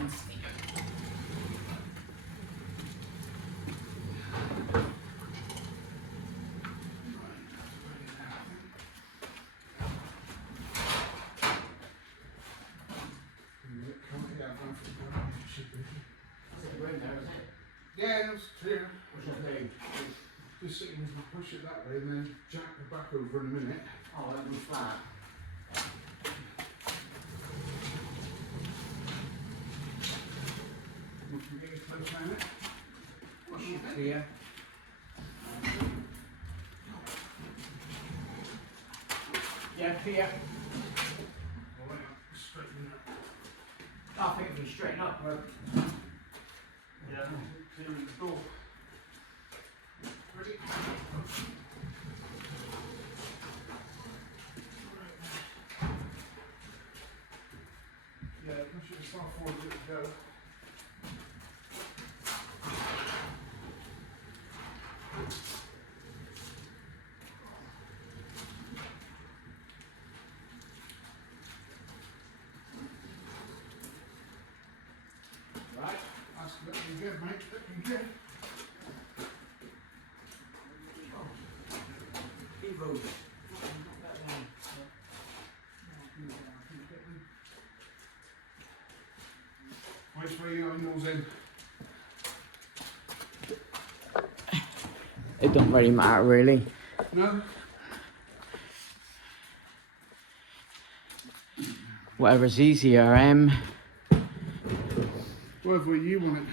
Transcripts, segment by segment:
and sneak. Yeah, it's clear. What's your name? Just sitting and push it that way and then jack the back over in a minute. Oh, that was flat. We can get you close around it. What's your clear? Yeah, clear. Alright, straighten that. I think if we straighten up, we're... Yeah, clearing the door. Ready? Yeah, push it as far forward as it will go. Right. That's looking good, mate. Looking good. Vw. Which way are you on yours in? It don't really matter, really. No? Whatever's easier, Whatever way you want it.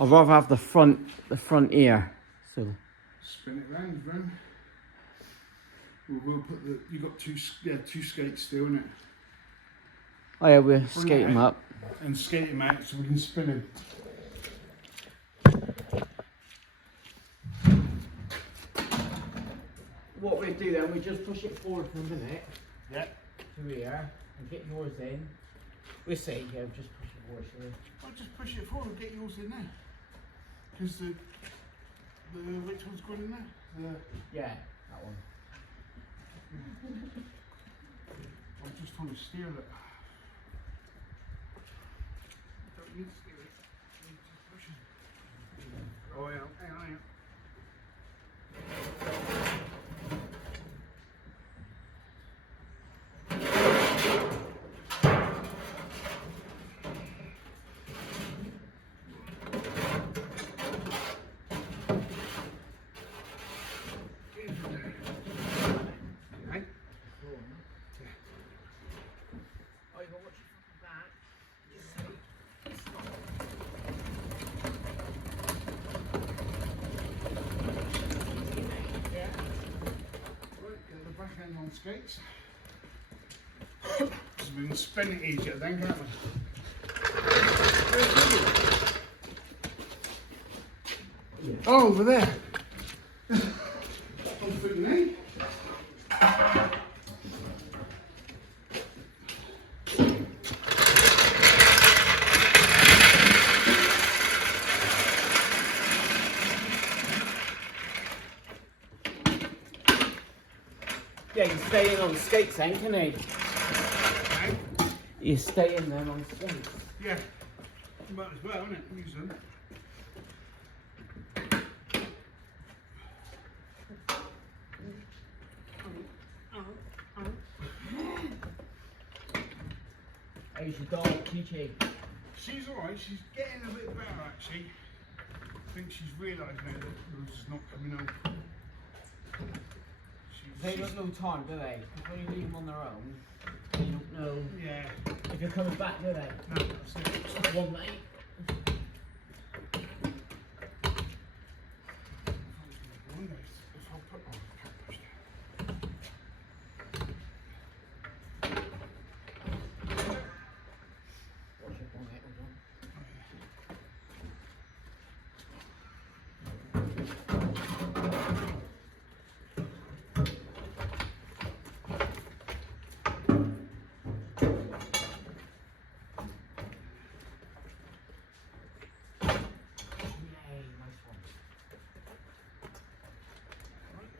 I'd rather have the front ear. So Spin it round. We'll put the. You got two skates still, innit? oh yeah, we'll skate them up. And skate him out so we can spin him. What we do then, we just push it forward for a minute. Yeah. To here and get yours in. We'll see, yeah, just push it forward. So I'll just push it forward and get yours in there. Because the which one's going in there? yeah, that one. I'm just trying to steer it. Don't need to steer it. Just push it. Oh yeah, hang on. Oh, you got to watch your fucking back. Yeah. Right, get the back end on skates. So we can spin it easier then, can't we? Oh, over there. I'm thinking, eh? Yeah, you stay in on skates then, can you? Right? You stay in them on skates. Yeah. Might as well, innit? Use them. How's your dog, Kiki? She's alright, she's getting a bit better actually. I think she's realised now that Rose is not coming home. They got no time, do they? If when you leave them on their own, they don't know Yeah. if you're coming back, do they? No, that's it. One mate. If I put on, I can't push that. Watch it, one mate, hold on.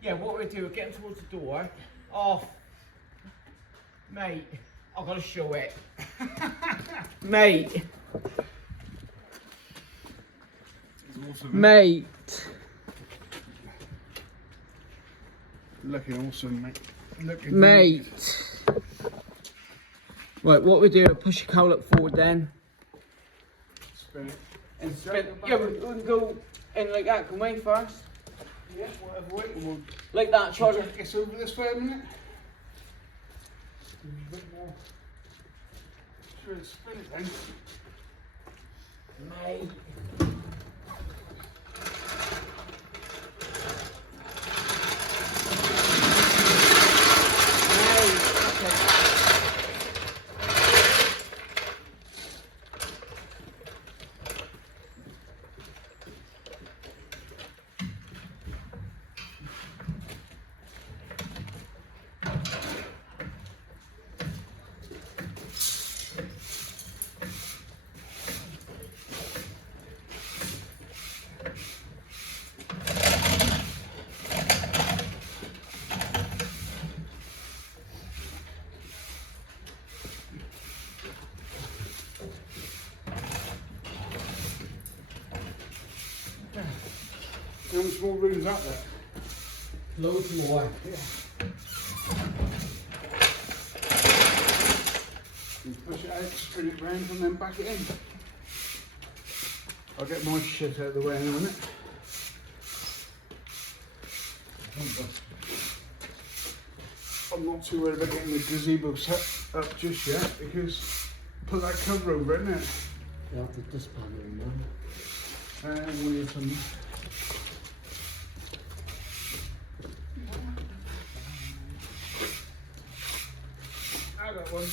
Yeah, what we do, we're getting towards the door. Oh, mate, I've got to show it. Mate. It's awesome. Mate. Looking awesome, mate. Looking Mate. Good. Right, what we do, push your cowlet forward then. Spin it. And spin. Yeah, we can go in like that, can we, first? Yeah, whatever way. We'll Like that, Charlie. take us over this way a minute. A bit more. Sure, spin it then. Mate. How much more room's out there? Loads more. Yeah. You push it out, spin it round and then back it in. I'll get my shit out of the way in a minute. I'm not too worried about getting the gazebo set up just yet because put that cover over it, innit? You have to just pan it in now. And we'll need some. I got one.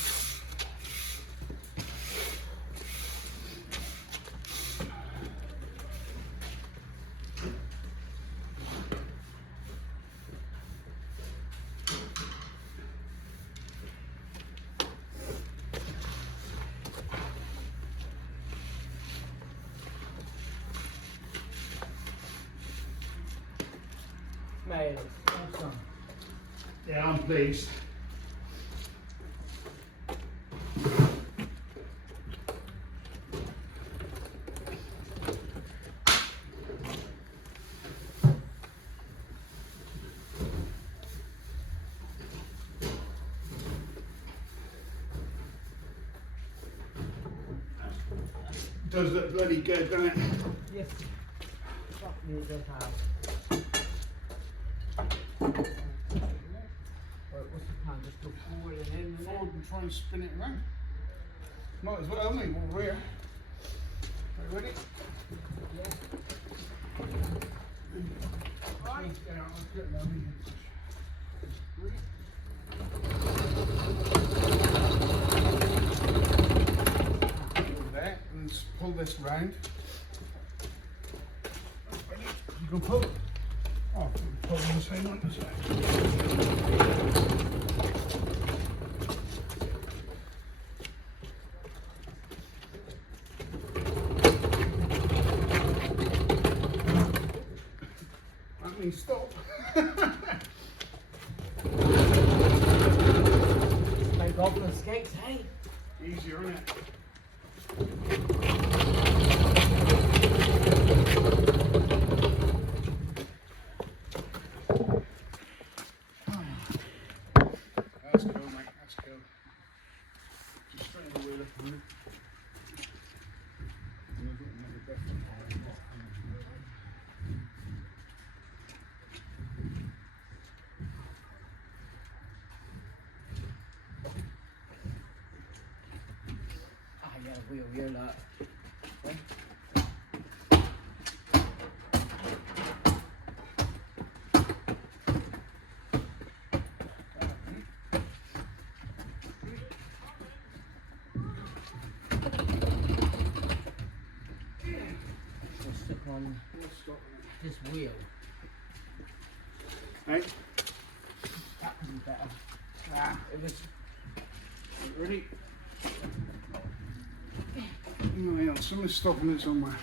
Mate, awesome. Yeah, I'm pleased. Does look bloody good, doesn't it? Yes. Fuck me, they have. Right, what's the plan? Just go forward and in and Forward then? and try and spin it around. Might as well, mate, while we're here. Right, ready? Yeah. Right. Yeah, I'll get that in. Ready? There, and just pull this round. Ready? You can pull. Oh, pull on the same one as that. That means stop. My goblin skates, hey? Easier, isn't it? That's cool, mate. That's cool. Just straighten the wheel up a minute. Ah, yeah, wheel, you're that. Okay. We'll stick on this wheel. Hey, That would be better. It was. ready? Oh, yeah, somebody's stopping it somewhere.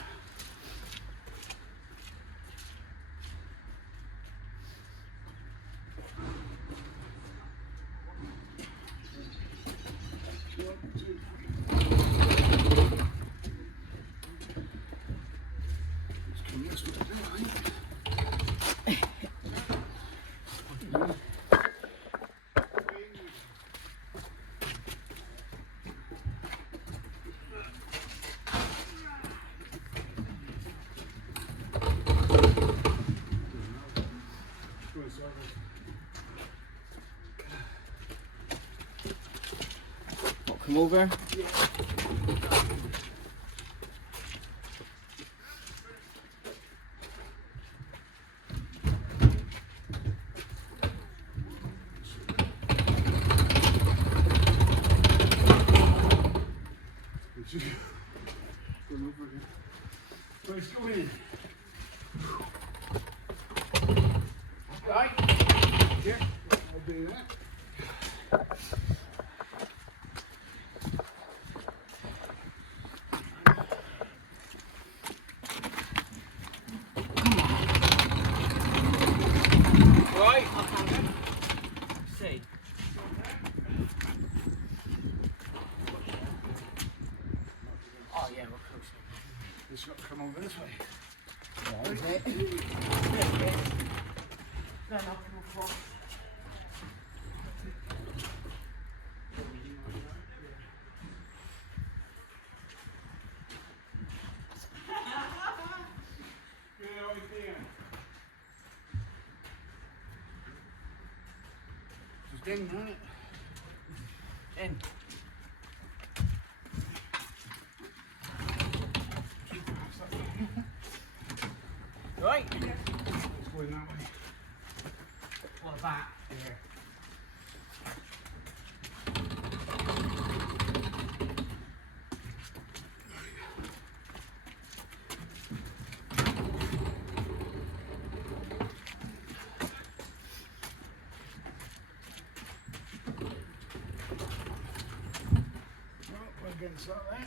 come over. Let's go in. Right. Yeah, I'll do that. Right. See. Oh yeah, we're close. It's got to come over this way. Yeah, is it? Then I'll come across. Good idea. Just in, isn't it? In. Right. Let's go in that way. What about here? Well, we're getting started there.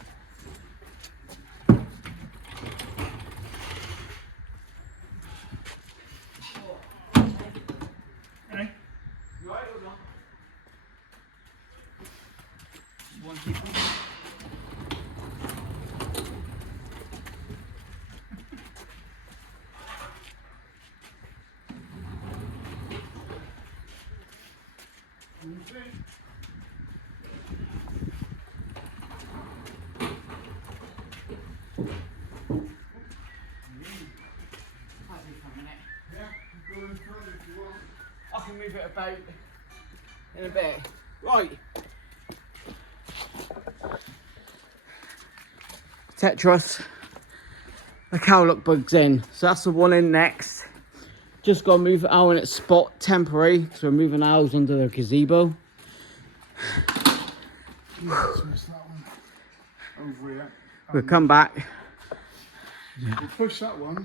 Hey? Right, hold on. One people. I can move it about in a bit. Right. Tetris. The cow look bugs in. So that's the one in next. Just got to move it out in its spot temporary. So we're moving ours under the gazebo. Let's miss that one. Over here. We'll come back. We'll push that one